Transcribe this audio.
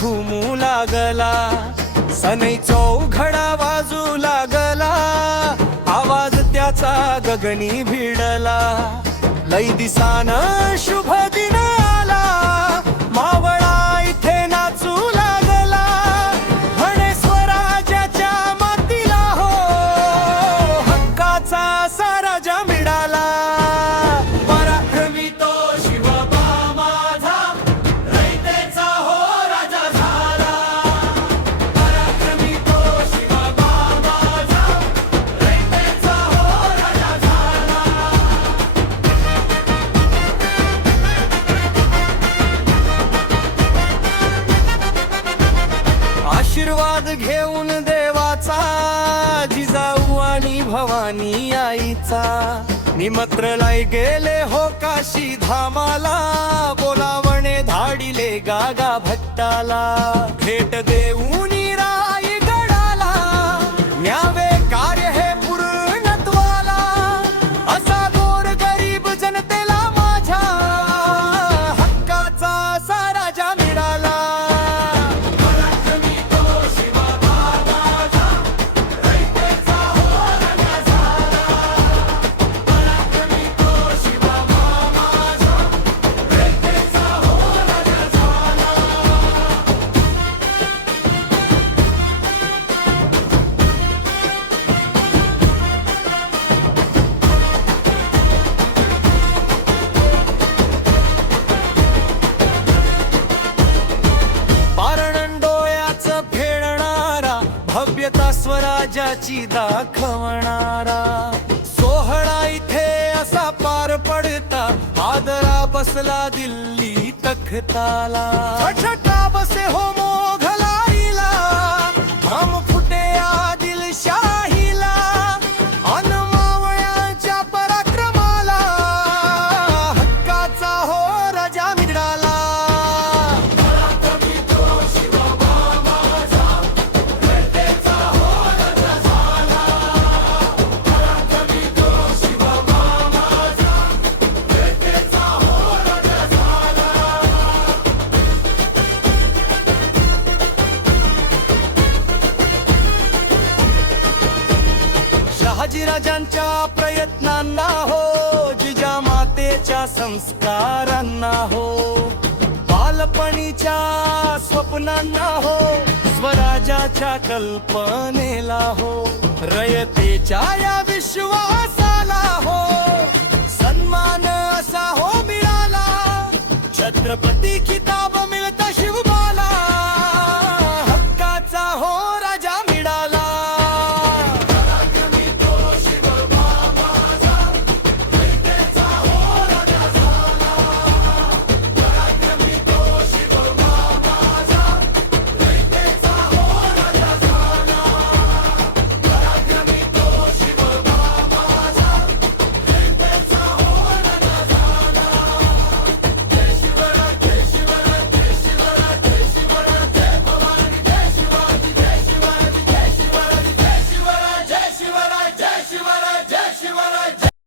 घुमू लागला, सनई चौघडा वाजू लागला, आवाज त्याचा गगनी भिडला. लई दिसान शुभ दिन आला, मावळा इथे नाचू लागला, म्हणे स्वराज्याच्या मातीला हो हक्काचा असा राजा मिळाला. पराक्रमी तो शिवबा माझा, रयतेचा हो राजा झाला. पराक्रमी तो शिवबा माझा, रयतेचा हो राजा झाला. आशीर्वाद घेऊन देवाचा, जिजाऊ आणि भवानी आईचा, निमंत्रलाई गेले हो काशी धामाला, बोलावणे धाडिले गागा भट्टाला. भेट देऊन रायगडाला, न्यावे कार्य हे पूर्णत्वाला, असा गोर गरीब जनतेला माझ्या हक्काचा असा राजा मिळाला. भव्यता स्वराज्याची दाखवणारा, सोहळा इथे असा पार पडता, आदरा बसला दिल्ली तख्ताला. छटा बसे हो मोघलाईला, हम फुटे आदिलशाहीला, अन मावळ्याच्या पराक्रमाला हक्काचा हो राजा मिळाला. शहाजीराजांच्या प्रयत्नांना हो, जिजामातेच्या संस्कारांना हो, बालपणीच्या स्वप्नांना हो, स्वराज्याच्या कल्पनेला हो, रयतेच्या या विश्वासाला हो, सन्मान असा हो मिळाला. छत्रपती की